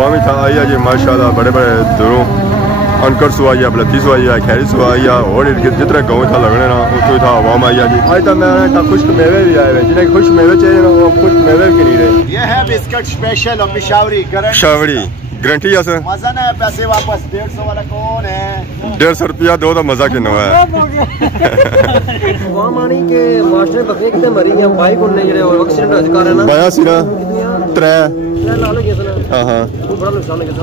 हवा में था आई है जी माशाल्लाह बड़े बड़े दूरों अनकर सुआई है बलती सुआई है खैरी सुआई है और जितने गाँव था लगने ना उतो था आवाम आई है जी। आज तक मैं खुश्क मेवे भी आए हुए जिन्हें खुश्क मेवे चाहिए ना वो खुश्क मेवे भी नहीं रहे। ये है बिस्किट स्पेशल और पिशावरी गारंटी है सर। मजा ना है पैसे वापस 150 वाला कौन है 150 रुपया दो तो मजा कितना है। वहां मानी के मास्टर बकरियां कितने मरी हैं बाइक उड़ने जड़े एक्सीडेंट हो चुका है ना बाया सी ना 3 ला लो जैसा हां हां बड़ा नुकसान है जैसा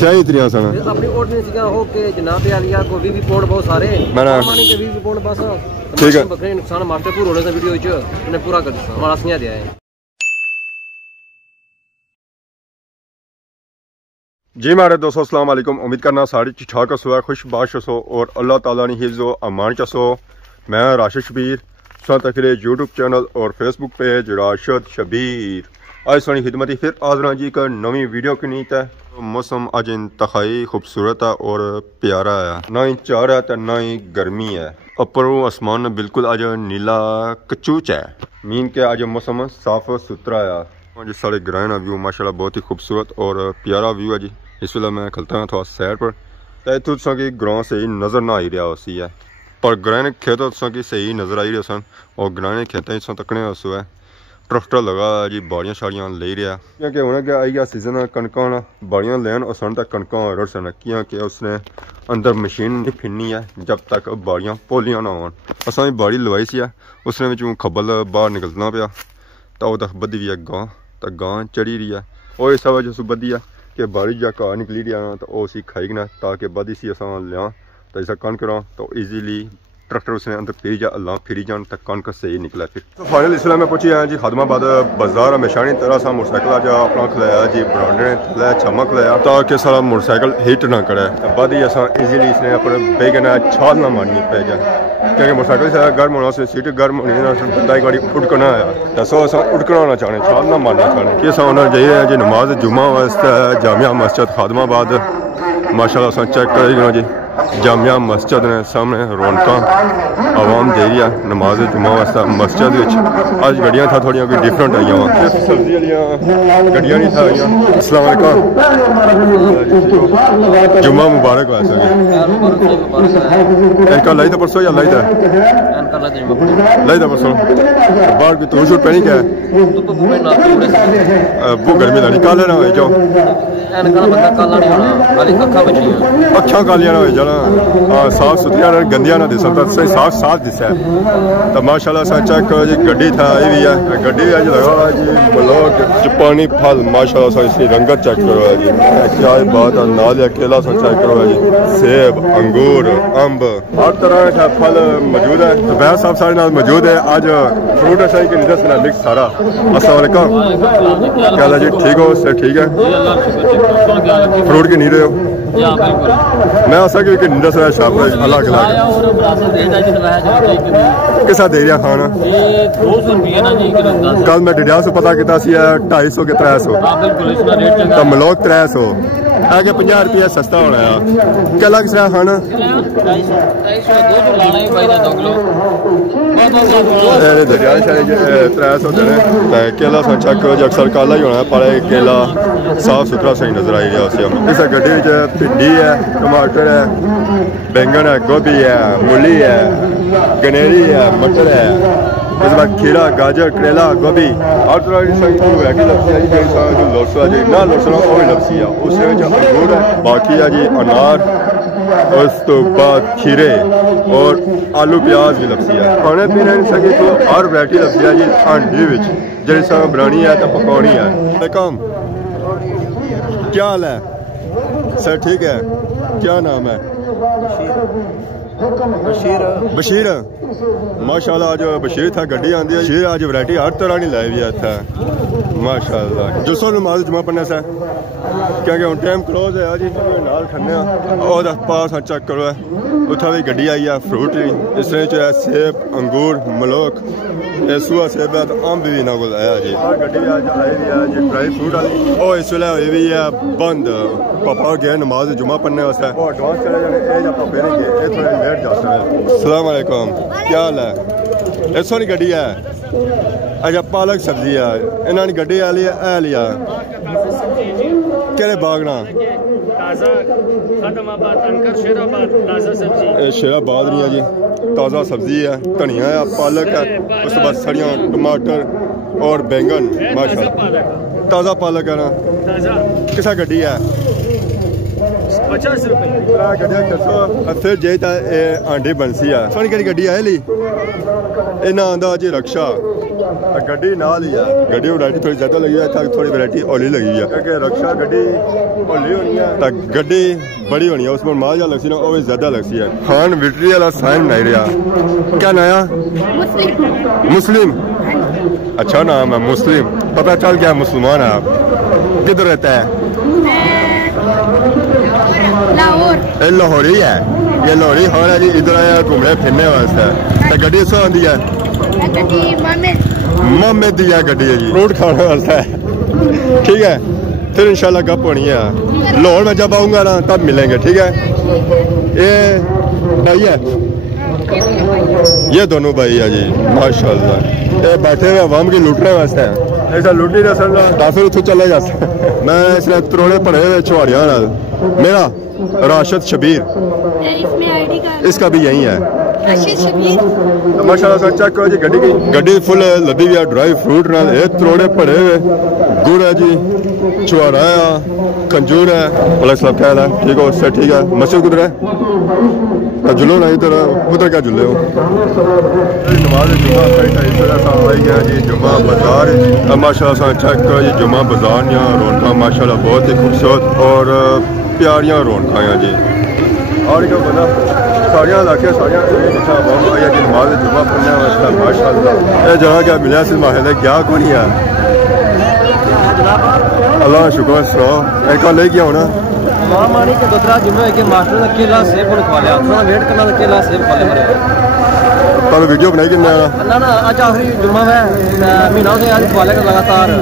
सही इतनी सन अपनी ऑर्डर सिका हो के जनाब आलिया को भी पोर्ट बहुत सारे मानी के भी पोर्ट बस ठीक है बकरे नुकसान मास्टर पूरा होने से वीडियो विच ने पूरा कर दिया हमारा सुनिया दिया है जी मेरे दोस्तों अस्सलाम वालेकुम। उम्मीद करना सारी ठीक हो खुश बाश हो और अल्लाह ताला ने हिफ्ज़ो अमान चसो। मैं राशिद शबीर तकरे यूट्यूब चैनल और फेसबुक पेज राशिद शबीर आज सोनी खिदमती फिर आजरा जी का नवी वीडियो की नीत है। मौसम आज इंतहाई खूबसूरत है और प्यारा है ना ही चार है तो ना ही गर्मी है। ऊपर आसमान बिल्कुल आज नीला कचूच है मीन के आज मौसम साफ सुथरा है जी। साढ़े ग्राइन व्यू माशाल्लाह बहुत ही खूबसूरत और प्यारा व्यू है जी। इस वेले मैं खलता हाँ थोड़ा सैर पर तो इतों तुसा की ग्रां सही नज़र ना आई रहा उसी है पर ग्राने खेत तुसा की सही नज़र आई रहे सन और ग्राने खेतों तुसा तकने उसो है ट्रैक्टर लगा जी बाड़ियाँ शाड़ियाँ ले रहा क्योंकि उन्हें क्या आई गया सीजन कणकों बाड़ियाँ लैन और सन तक कणकों रड़ सन क्योंकि उसने अंदर मशीन नहीं फिरनी है जब तक बाड़ियाँ पोलियाँ ना हो। असा बाड़ी लवाई सी है उसने बिचों खब्बल बाहर निकलना पाया तो वह बधी भी है गां तो गां चढ़ी रही है और इस वजह से बधी है कि बाड़ी जा घा निकली रहा तो वह उसी खाई ना ताकि बधी सी अस लिया तो ऐसा कणक रहा तो ईजीली ट्रैक्टर उसने अंदर फिरी जा अल्लाह फिरी जान तक कणक सही निकला। फिर तो फाइनल इसलिए मैं पूछी है जी खदमाबाद बाजार हमेशा तरह सा मोटरसाइकिल आज अपना खलाया जी ब्रांडे ने छमा खलाया ताकि सारा मोटरसाइकिल हिट ना करे बाद ही असा ईजीली इसने अपने बेगना छाल ना मारनी पै जाए क्योंकि मोटरसाइकिल से गर्म होना से सीट गर्म होनी बंदा गाड़ी उड़कना आया तो सो अस उड़कना होना चाहने छाल ना मारना चाहने कि असा उन्हें जाइए जी नमाज जुम्मा वास्ते जामिया मस्जिद खदमाबाद माशाल्लाह अस चेक करेगा जी जामिया मस्जिद ने सामने रौनक आवाम दे रही है नमाज जुम्मा वास्ते मस्जिद अज गड्डियां था थोड़ी कोई डिफरेंट आई हुआ सब्जी वाली गड्डियां नहीं था आई। अस्सलाम वालेकुम जुम्मा मुबारक वैसे इनका लाई था परसों या लाई था परसों बाहर भी तो शूट पहनी क्या वो गर्मी लड़ी काले ना हो जाओ अखा कालिया ना हो जाना हाँ साफ सुथरिया गंदिया ना दिसा सही साफ साफ दिसा तो माशाल्लाह सा चेक करो जी गड्डी था ये भी है गड्डी आज लगा जी ब्लॉक जापानी फल माशाल्लाह सा इसकी रंगत चेक करो जी क्या बात है नाल अकेला सा चेक करो जी सेब अंगूर अम्ब हर तरह का फल मौजूद है तो वह सब सारे नाल मौजूद है। आज फ्रूट है सही कि निदस ना लिख सारा। अस्सलाम वालेकुम क्या हाल है जी ठीक हो सर ठीक है फ्रूट की नहीं रहे हो मैं ऐसा कि निदस है शाप अलग अलग किसा दे रहा खाना कल मैं डिडिया से पता किया 250 के 300 तो मलोक 300 आगे 50 रुपया सस्ता होना है केला किस तरह खाना केला चेक करो अक्सर काला ही होना पर केला साफ सुथरा सही नजर आई रहा इस गड्डी भिंडी है टमाटर है बैंगन है गोभी है मूली है गनेरी है मटर है इस बाद खीरा गाजर करेला गोभी हर तरह की सही वैरायटी लपसी है जी जो लोसा है जी ना लोसना वो भी लपसी है उस अंगूर है बाकी है जी अनार उस तो बाद खीरे और आलू प्याज भी लपसी है खाने पीने सके तो हर वैरायटी लपसी है जी हांडी विच जेड़ी सा बनानी है तो पकानी है। कम क्या हाल है सर ठीक है क्या नाम है बशीर माशाल्लाह आज बशीर था गड्डी आंदी है बशीर आज वैरायटी हर तरह की लाई हुई था माशाल्लाह जुस्सो नमाज जुम्मा पढ़ने से क्योंकि हम टाइम क्लोज है आज नाल खन्ने और पास चेक करो उतना भी गड्डी आई है फ्रूट भी इस तरह सेब अंगूर मलोक सूआ सेब है तो अम्ब भी इन्होंने को आया जी गड्डी आज आई जी ड्राई फ्रूट वाली और इस वेले ये भी है बंद पापा गए नमाज जुम्मा पढ़ने वास्ते एडवांस चले जाने थोड़े लेट जा सकते। अस्सलाम वालेकुम क्या हाल है इस वाली गड्डी है अच्छा पालक सब्जी है इन्होंने गड्डी वाली है लिया केरे बाग ना ताज़ा खदमाबाद अनकर शेराबाद ताज़ा सब्जी शेराबाद नहीं है जी ताज़ा सब्जी है धनिया है पालक है उसके बाद सड़ियाँ टमाटर और बैंगन माशाल्लाह ताज़ा पालक है ना किसा गड्डी है 50 रुपए फिर जे आंडे बंसी है सोनी केड़ी गड्डी है ली इन्हें आंदा जी रक्षा गड्डी नाल ही है गड्डी वैरायटी थोड़ी ज्यादा लगी है थोड़ी वैरायटी हौली लगी है क्योंकि रक्षा गड्डी हौली होनी है तो गड्डी बड़ी होनी है उसमें माल जा लगती ना वो ज्यादा लगती है खान विक्ट्री वाला साइन नहीं रहा क्या नया मुस्लिम अच्छा नाम है मुस्लिम पता चल गया मुसलमान है आप किधर रहता है लाहौर लाहौरी है ये लाहौरी खान है जी इधर आया घूमने फिरने वास्ते तो गड्डी सो आंदी है मोहम्मद दी है गड्डी है जी फ्रूट खाने वास्ते ठीक है फिर इंशाल्लाह गप होनी है लाहौर में जब आऊंगा ना तब मिलेंगे ठीक है ये भाई है ये दोनों भाई है जी माशाल्लाह ये बैठे हुए अवाम की लूटने वास्ते हैं ऐसा लूटी ना सर फिर उतो चले जाते मैं इसने त्रोड़े पड़े हुए छुआड़िया मेरा राशिद शबीर इसका भी यही है माशाल्लाह चेक करो जी गड्डी फुल लदी हुई है ड्राई फ्रूट नाल त्रोड़े पड़े हुए गुड़ है जी छुआड़ा है खंजूर है प्लस सब क्या है ठीक हो उससे ठीक है मस्जिद उधर है जुलो ना इधर उधर क्या जुले हो नमाज जुम्मा आई गया जी जुम्मा बाजार माशाल्लाह चेक करो जी जुम्मा बाजार यहाँ रौनक माशाल्लाह बहुत ही खूबसूरत और प्यारियां रौनक जी और क्या पता सारिया इलाके सारिया जी नमाज जुम्मा पढ़ने वास्ते माशाल्लाह ये जगह क्या मिला इस माहौल क्या को नहीं है अल्लाह शुक्र सुनाओ एक ले गया होना मानी के दूसरा जुम्मे के मास्टर ने केला सेब खा लिया थोड़ा वेट करना केला सेब खा लिया पर वीडियो बनाई किन्ने ना ना आज आखिरी जुम्मा है महीना से आज खा लेगा लगातार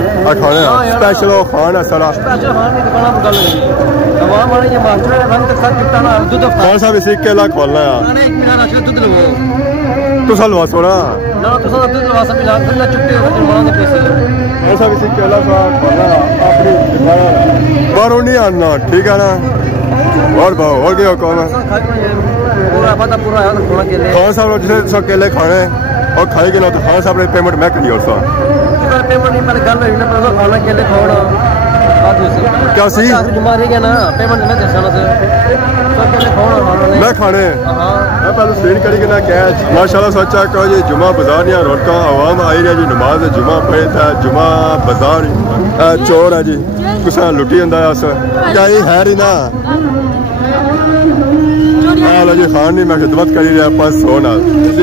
खाने स्पेशल खान है सारा स्पेशल खान की दुकान पर गल नहीं वहां मानी ये मास्टर ने रंग तक सब कितना ना दूध कौन सा भी सीख केला खोलना है एक महीना राशन दूध लो तो सलवा सोना ना तो सब दूध लवा सब मिला फिर ना चुट्टे हो जुर्माना के पैसे ऐसा भी सीख केला का खोलना अपनी बाहरों नहीं आना ठीक है ना और भाव और क्या कौन है पूरा पता पूरा है खाना के लिए खान साहब जिसे सब केले खाने और खाएंगे ना तो खान साहब ने पेमेंट मैं करी और सा पेमेंट नहीं मैंने गल हुई ना पर खाना के लिए खाना क्या सी बीमारी के ना पेमेंट में दर्शाना से सब के लिए खाना मैं खाने मैं पहले स्क्रीन करी के ना कैच माशाल्लाह सच्चा कहो जी जुम्मा बाजार या रोड का आवाम आई रही जी नमाज जुम्मा पढ़े था जुम्मा बाजार चोर है जी कुछ लुटी होंगे क्या ये है ही ना जी खान नहीं मैं खिदमत करी रहा 500 ना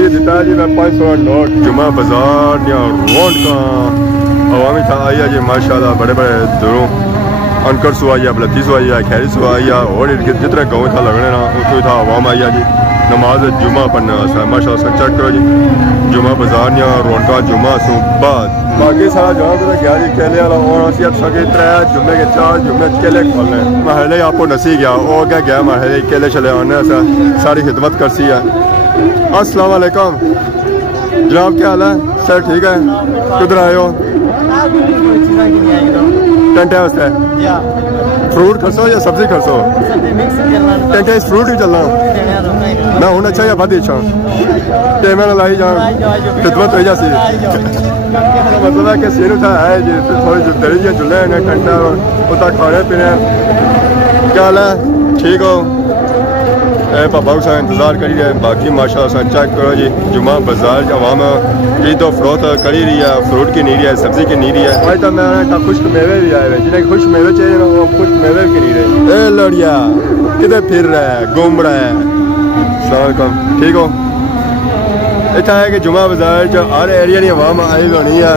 दिता जी मैं 500 नोट जुम्मा बाजार या रोड का अवामी था आई है जी माशाल्लाह बड़े बड़े दूरों अनकर सुहाई है बलती सुहाई है खैरी सुहाई है और जितने गाँव था लगने ना उतो था अवाम आई है जी नमाज जुम्मा पढ़ने वास्ते माशाल्लाह चेक करो जी जुम्मा बाजार या रौनका जुम्मा सुबह बाकी सारा जगह तो गया जी केले वाला और असि सके 3 जुम्मे के 4 जुम्मे केले खोलने महले आपको नसी गया और क्या गया महले केले चले आने से सारी खिदमत करसी है अस्सलाम वालेकुम जनाब क्या हाल है सर ठीक है किधर आए हो टेंट है उससे फ्रूट खर्चो या सब्जी खर्चो टेंट है फ्रूट ही चलना मैं हूँ अच्छा या बद अच्छा टेमे लाई जा खिदमत हो जासी मतलब है कि सिर उठा है जी थोड़ी दरी जी जुले ने टेंटा उतना खाने पीने क्या हाल है ठीक हो पापा सा इंतजार करी रहे बाकी माशाल्लाह चेक करो जी जुम्मा बाजार अवाम ये तो फ्रोत करी रही है फ्रूट की नहीं रही है सब्जी की नहीं रही है आज तो मैं खुश्क मेवे भी आए हुए जिन्हें खुश्क मेवे चाहिए ना वो खुश्क मेवे की नहीं रहे ए लड़िया किधर फिर रहा है घूम रहा है सलाम ठीक हो इतना है कि जुम्मा बाजार जो हर एरिया की अवाम आई होनी है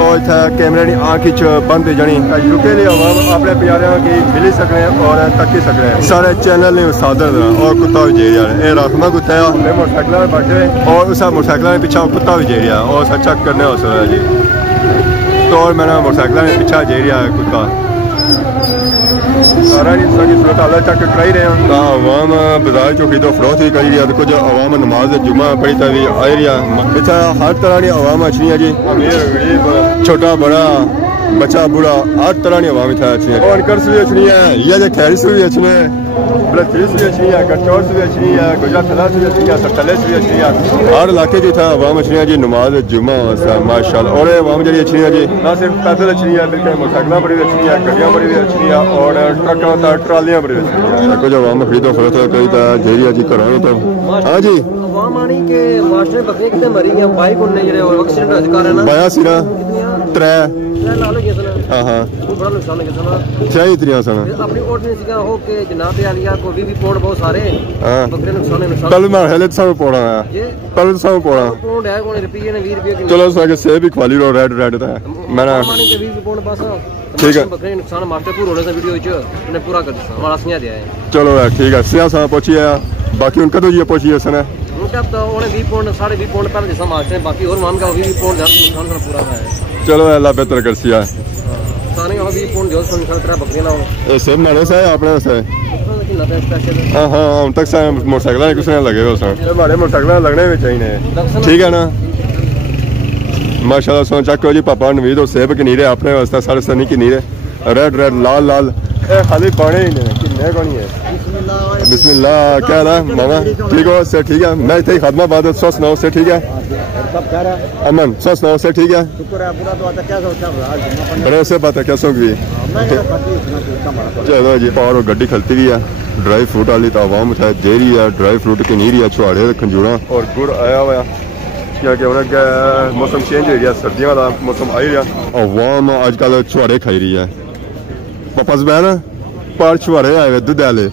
और इतना कैमरे की आँख बंद हो जानी यूके लिए अवाम अपने प्यारों की मिली सकते हैं और तकी सकते हैं सारे चैनल ने सादर और कुत्ता भी जे रहा है ये राखमा कुत्ता है मोटरसाइकिल में बैठे और उस मोटरसाइकिल में पीछा कुत्ता भी जे रहा है और अच्छा करने हो सकता है जी तो और मैंने मोटरसाइकिल में पीछा जे रहा है कुत्ता सारा सूरत हालत चेक कराई रहे हैं अवाम बाजार चौकी तो फरोख्त भी करी रही है कुछ अवाम नमाज जुम्मा पढ़ी भी आई रही है इतना हर तरह की अवाम अच्छी है जी अमीर गरीब छोटा बड़ा बच्चा बूढ़ा हर तरह की आवाम इतना अच्छी है और कर्स भी अच्छी है ये जो खैरी से भी अच्छी है ब्लफीस भी अच्छी है गटौर से भी अच्छी है गुजरा थला से भी अच्छी है सटले से भी अच्छी है हर इलाके की था आवाम अच्छी है जी नमाज जुम्मा माशाल्लाह और आवाम जी अच्छी है जी ना सिर्फ पैदल अच्छी है बल्कि मोटरसाइकिल बड़ी अच्छी है गड्डियाँ बड़ी अच्छी है और ट्रक ट्रालियाँ बड़ी अच्छी है कुछ आवाम खरीदो फरोख्त कई जेरिया जी करो तो हाँ जी आनी के मास्टर बकरियां कितने मरी हैं बाइक उन्ने जेरे एक्सीडेंट हो चुका है ना बाया सिरा त्रै लालो के सना हां हां बड़ा नुकसान है सना सही तरिया सना अपनी ऑर्डिनेंस का हो के जनाब आलिया को भी पोड़ बहुत सारे हां बकरे नुकसान है कल मैं हेले सब पोड़ा है कल सब पोड़ा पोड़ है कोने रुपये ने 20 रुपए की चलो सके से भी खवाली रो रेड रेड था मैंने मानी के 20 पोड़ बस ठीक है बकरे नुकसान मास्टर पूरा होने से वीडियो ने पूरा कर दिया हमारा सिया दिया है चलो यार ठीक है सिया सा पहुंची है बाकी उनका तो ये पहुंची है सना उनका तो उन्हें 20 पौंड 20.5 पौंड पहले जैसा मास्टर है बाकी और मान का 20 पौंड नुकसान पूरा है चलो अल्लाह बेहतर कर सिया साने का 20 पौंड जो नुकसान तेरा बकरी लाओ ए सेम मारे से आपने से हां हां हम तक से मोटरसाइकिल कुछ नहीं लगेगा उसमें हमारे मोटरसाइकिल लगने में चाहिए ठीक है ना माशाल्लाह सोच चको जी पापा नवीद और सेब की नीरे अपने वास्ते सारे सनी की नीरे रेड रेड लाल लाल ए खाली पानी ही नहीं किन्ने कोनी है बिस्मिल्लाह क्या ना मामा ठीक हो से ठीक है मैं थे खदमाबाद सस नौ से ठीक है अमन सस नौ से ठीक है बड़े से बात है कैसे होगी चलो जी पावर गड्डी खलती भी है ड्राई फ्रूट वाली तो आवाम है जेरी है ड्राई फ्रूट की नीरी है छुआड़े खंजूरा और गुड़ आया हुआ क्या क्या मौसम चेंज हो गया सर्दियों वाला मौसम आई गया आवाम आजकल छुआड़े खाई रही है पापा बहन पार छुआरे आए हुए दूध वाले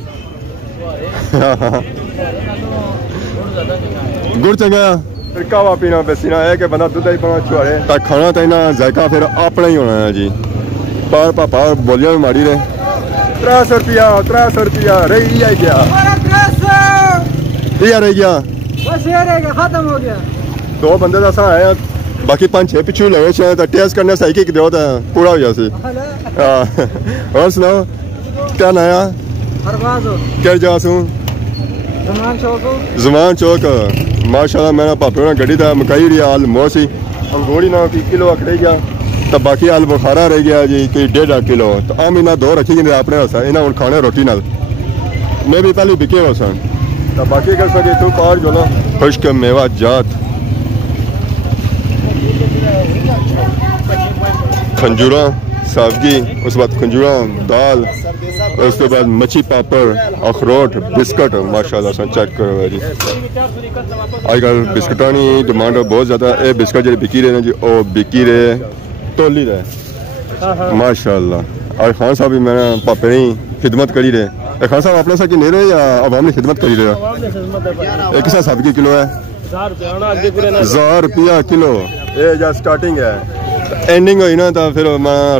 गुड़ चंगा कावा पीना बेसीना है कि बंदा दूध ही बना छुआरे तक खाना तो इना जायका फिर अपना ही होना है जी पर पापा बोलिया भी मारी रहे 300 रुपया रही है क्या रह गया खत्म हो गया 2 बंदे का सा है बाकी 5-6 पिछू लगे तो टेस्ट करने सही की दो तो पूरा हो जासी और सुनाओ क्या नया क्या जा जमान चौक माशाल्लाह मैंने पापे ने गड्डी था मकाई रही आल मोसी अंगूरी ना 1 किलो अखड़े गया तो बाकी आल बुखारा रह गया जी कि 1.5 किलो तो आम इन्हें 2 रखी गई अपने वास्ते इन्हें हम खाने रोटी नाल मैं भी पहले बिके हो सन तो बाकी कर सके तू पार जो ना खुश्क मेवा जात खंजूरा सावगी उस बाद खंजूरा दाल और उसके बाद मच्छी पापड़ अखरोट बिस्कुट माशाल्लाह से चेक करो जी आजकल बिस्कुटा की डिमांड बहुत ज़्यादा ये बिस्कुट जो बिकी रहे जी वो बिकी रहे तोली रहे माशाल्लाह और खान साहब भी मैंने पापे ने खिदमत करी रहे खान साहब अपने साथ की नहीं रहे या अवाम ने खिदमत करी रहे एक साहब की किलो है 1000 रुपया किलो ये जा स्टार्टिंग है एंडिंग हुई ना तो फिर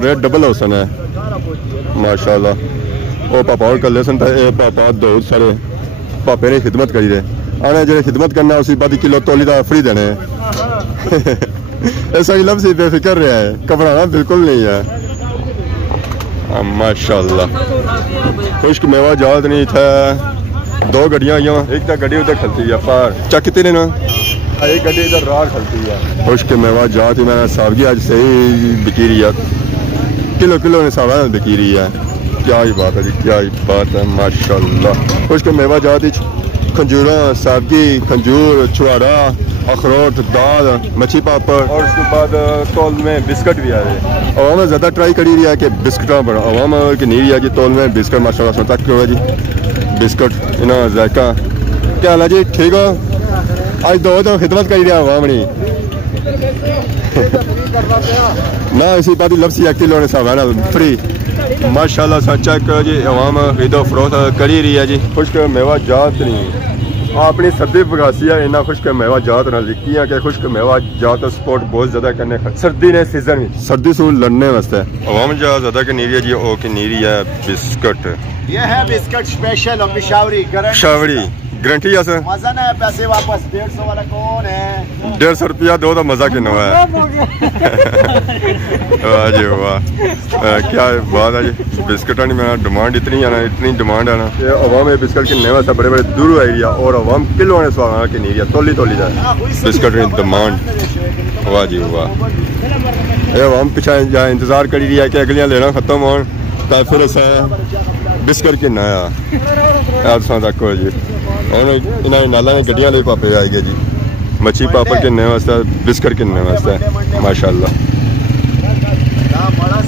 रेट डबल हो सन है माशाल्लाह वो पापा और कर ले सन था ये पापा दो सारे पापे ने खिदमत करी रहे आने जो खिदमत करना उसी बाद किलो तोली का फ्री देने ऐसा ही लफ्ज़ बेफिक्र रहा है घबराना बिल्कुल नहीं है माशाल्लाह खुश्क मेवा जात नहीं था 2 गड्डियाँ आई एक तो गड्डी उधर खलती है पार चक तेरे ना एक गड्डी इधर रार खलती है खुश्क मेवा जात ही मैंने सावगी आज सही बिकी रही है किलो किलो ने सावा बिकी रही है क्या ही बात है जी क्या ही बात है माशाल्लाह खुश्क मेवा जात ही खंजूरा सावगी खंजूर छुआरा अखरोट दाल मच्छी पापड़ और उसके बाद तौल में बिस्कुट भी आए अवाम ज़्यादा ट्राई करी रही है कि बिस्कुटा बड़ा अवाम की नहीं रही है कि तौल में बिस्कुट माशाल्लाह तक होगा जी बिस्कुट इना जायका क्या हाल है जी ठीक हो आज 2 तो खिदमत करी रहा अवाम नहीं ना इसी बात लफ्सी 1 किलो ने सावा फ्री माशाल्लाह सा चेक करो जी अवाम खरीदो फरोख्त करी रही है जी खुश्क मेवा जात नहीं अपनी सर्दी बगासी है इन्ना खुश्क मेवा जात ना लिखी है कि खुश्क मेवा जात स्पोर्ट बहुत ज्यादा करने सर्दी ने सीजन में सर्दी से लड़ने वास्ते अवाम ज्यादा की नीरी है जी ओ की नीरी है बिस्कुट ये है बिस्कुट स्पेशल और पिशावरी गारंटी है सर मजा ना है पैसे वापस 150 वाला कौन है 150 रुपया दो तो मजा कितना है वाह जी वाह क्या बात है जी बिस्कुट की मैं डिमांड इतनी है ना इतनी डिमांड है ना ये अवाम बिस्कुट की नवा सा बड़े बड़े दूर एरिया और अवाम किलो ने स्वागत की नहीं तोली तोली जाए बिस्कुट की डिमांड वाह जी वाह ये हम पीछे या इंतज़ार करी रही है कि अगलियां लेना ख़त्म हो तो फिर असें बिस्किट किन्ना आ तक हो जी हम इन्हें नाला ने गड्डियां ले पापे आई गए जी मच्छी पापड़ किन्ने वास्ते बिस्किट किन्ने वास्ते माशाल्लाह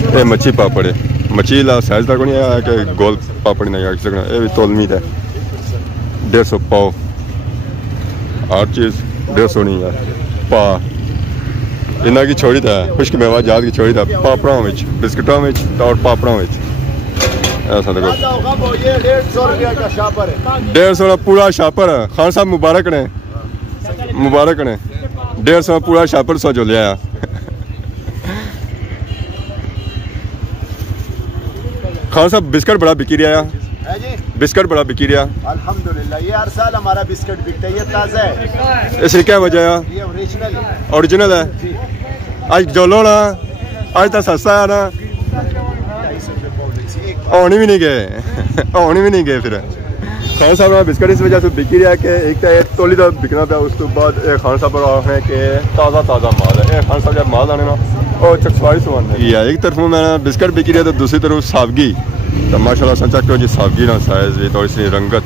ये मच्छी पापड़ है मच्छी ला साइज तक नहीं आया कि गोल पापड़ नहीं आ सकना ये भी तोल मीट है 150 पाव हर चीज़ 150 नहीं है पा इन्ना की छोड़ी था खुश्क मेवा जात की छोड़ी था पापड़ों में बिस्किटों में और पापड़ों में ऐसा देखो 150 पूरा शापर है खान साहब मुबारक ने 150 पूरा शापर सो जो ले आया खान साहब बिस्किट बड़ा बिकी रहा है बिस्किट बड़ा बिकी रहा अल्हम्दुलिल्लाह ये हर साल हमारा बिस्किट बिकता है ये ताज़ा है इसकी क्या वजह है ये ओरिजिनल है आज जो लो ना आज तो सस्ता है ना होनी भी नहीं गए फिर खान साहब का बिस्किट इस वजह से बिकी रहा है कि एक तो एक तोली तो बिकना था उसके बाद खान साहब है कि ताज़ा माल है खान साहब जब माल आने ना और चकसवाई सामान है एक तरफ मैंने बिस्किट बिकी रहा तो दूसरी तरफ सावगी तो माशाल्लाह संचा करो जी सावगी ना साइज भी थोड़ी सी रंगत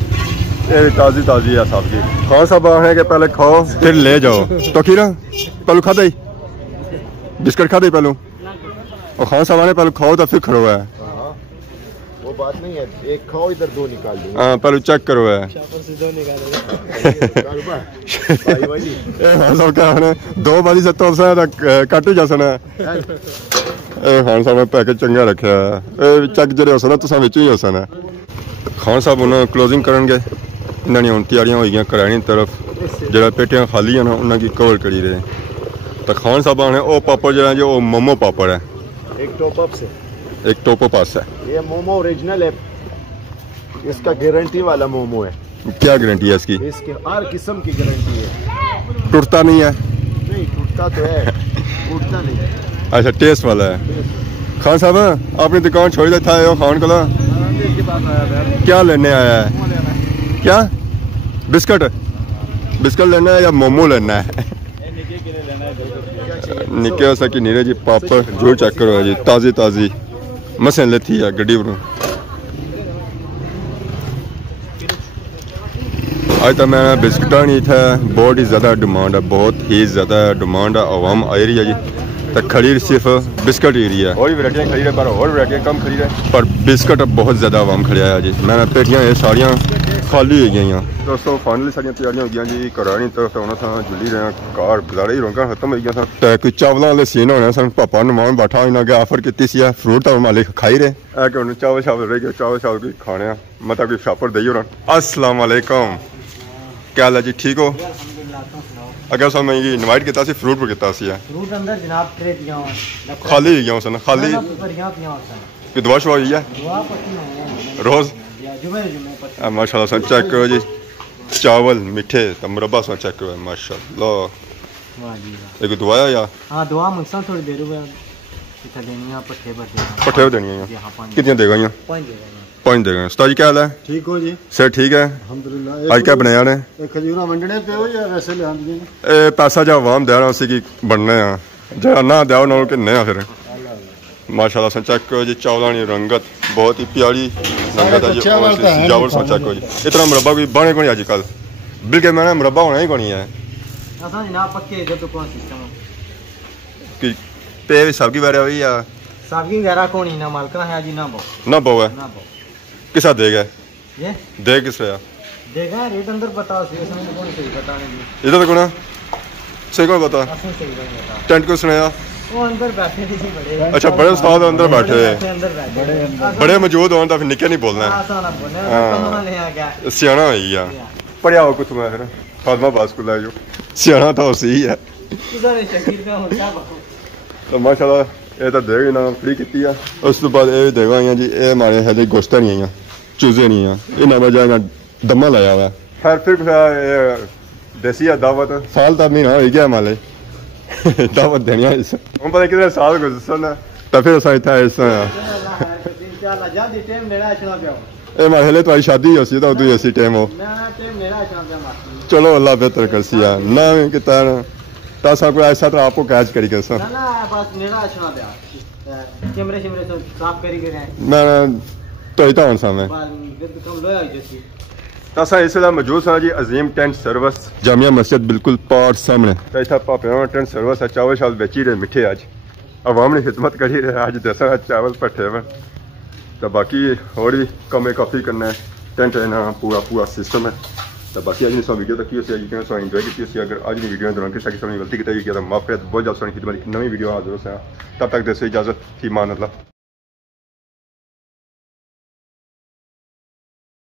ये ताज़ी है सावगी खान साहब है कि पहले खाओ फिर ले जाओ तो खीरा पहलू खा दे बिस्किट खा दे पहलू और खान साहब ने पहले खाओ तो फिर खड़ो है वो बात नहीं है एक खाओ इधर दो निकाल दो हाँ पहले चेक करो है दो बारी से तो कट ही जा सना खान साहब ने पैकेज चंगा रखा है चेक जो हो तुसा विच ही हो सना खान साहब उन्होंने क्लोजिंग करेंगे इन्होंने हुण तैयारियां हो गई करानी तरफ जो पेटियां खाली है ना उन्होंने कवर करी रहे तो खान साहब ने वो पापड़ जो है जो मोमो पापड़ है एक टॉप अप से एक टोपो पास है ये मोमो ओरिजिनल है इसका गारंटी वाला मोमो है क्या गारंटी है इसकी इसके हर किस्म की गारंटी है टूटता नहीं है नहीं टूटता तो है टूटता नहीं अच्छा टेस्ट वाला है खान साहब आपने दुकान छोड़ दी था खान को क्या लेने आया है क्या बिस्किट लेना है या मोमो लेना है निके हो सकी नीरे जी पापड़ जो चेक करो जी ताज़ी मसें लेती है गड्डी पर आज तक मैं बिस्किटा नहीं था बहुत ही ज़्यादा डिमांड है बहुत ही ज़्यादा डिमांड है आवाम आ रही है जी तो खरीद सिर्फ बिस्किट ही रही है और भी वैरायटियाँ खरीद है पर और वैरायटियाँ कम खरीद है पर बिस्किट बहुत ज़्यादा आवाम खरीदा है जी मैंने पेटियाँ ये सारियाँ खाली हो गई दोस्तों फाइनली सारियाँ तैयारियां हो गई जी करानी तरफ होना था जुली रहे कार गुजारा ही रौनक खत्म हो गया था कोई चावलों वाले सीन होने सन पापा नमान बैठा इन्हें अगर ऑफर की फ्रूट तो मालिक खाई रहे कि चावल रह गए चावल कोई खाने मतलब कोई शापर दई होना अस्सलाम वालेकुम क्या हाल है जी ठीक हो अगर सर मैं ये इनवाइट किया फ्रूट पर किया फ्रूट अंदर जनाब ट्रे पिया खाली हो गया सन खाली कि दुआ शुआ हुई है रोज़ माशाल्लाह सन चेक करो जी चावल मीठे तो मुरब्बा सन चेक करो माशाल्लाह एक दुआ या हां दुआ मंगसा थोड़ी देर में इतना देनी है पट्ठे देनी है कितनी देगा ये 5 देगा उस्ताद क्या हाल है ठीक हो जी सर ठीक है अल्हम्दुलिल्लाह आज क्या बनाया ने खजूरा वंडने पे हो या वैसे ले आंदी ए पैसा जो आवाम देना उसी की बनने हैं जो ना दो ना कि नहीं फिर माशाल्लाह सन चेक करो जी चावलों की रंगत बहुत ही प्यारी रंगत है जी चावल सन चेक करो जी इतना मुरब्बा कोई बने को नहीं आजकल बिल्कुल मैंने मुरब्बा होना ही को नहीं है असा जनाब पक्के इधर तो कौन सिस्टम कि पे सबकी बारे हुई या सबकी जरा को नहीं ना मालका है जी ना बो है किसा देगा ये दे किस रहा देगा रेट अंदर बताओ इसमें कौन सही बताने जी इधर देखो ना सही कौन बता टेंट को सुनाया वो अंदर बैठे थे जी बड़े अच्छा बड़े उस्ताद अंदर बैठे हैं बड़े मौजूद हों तो फिर निके नहीं बोलना है सियाना है या पढ़िया हो कुछ मैं फिर खदीमाबाद स्कूल है जो सियाना तो उसी ही है तो माशाल्लाह ये तो देगा ना फ्री की है उस तो बाद ये देगा जी ये हमारे हले गोश्त नहीं है चूजे नहीं है इन्हें वजह दमा लाया हुआ है खैर फिर देसी है दावत साल तक महीना हो गया हमारे दावत देनी है इस हम पता कितने साल गुजरना तो फिर असा इतना इस ए हमारे हले तुम्हारी शादी हो सी तो तू ऐसी टाइम हो चलो अल्लाह बेहतर कर सी ना किता तासा कोई ऐसा तो आपको कैच करी कर ना ना बस मेरा अच्छा दिया कैमरे शिमरे तो साफ करी गए ना तो ही तो सामने कम लोया जैसी तासा इस वेला मौजूद सा जी अजीम टेंट सर्विस जामिया मस्जिद बिल्कुल पार सामने तो इतना भापे टेंट सर्विस है चावल शावल बेची रहे मिठे अज अवाम ने खिदमत करी रहे अज दसा चावल भट्ठे पर तो बाकी और भी कम काफ़ी करना है टेंट है ना पूरा सिस्टम है तो बाकी अज नहीं वीडियो तक इंजॉय की अगर अज वीडियो दौरान किसी किसी गलती की तो माफ बहुत जल्द सोनी खिदमत नवी वीडियो हाजिर हो तब तक दसो इजाजत थी मान अल्लाह।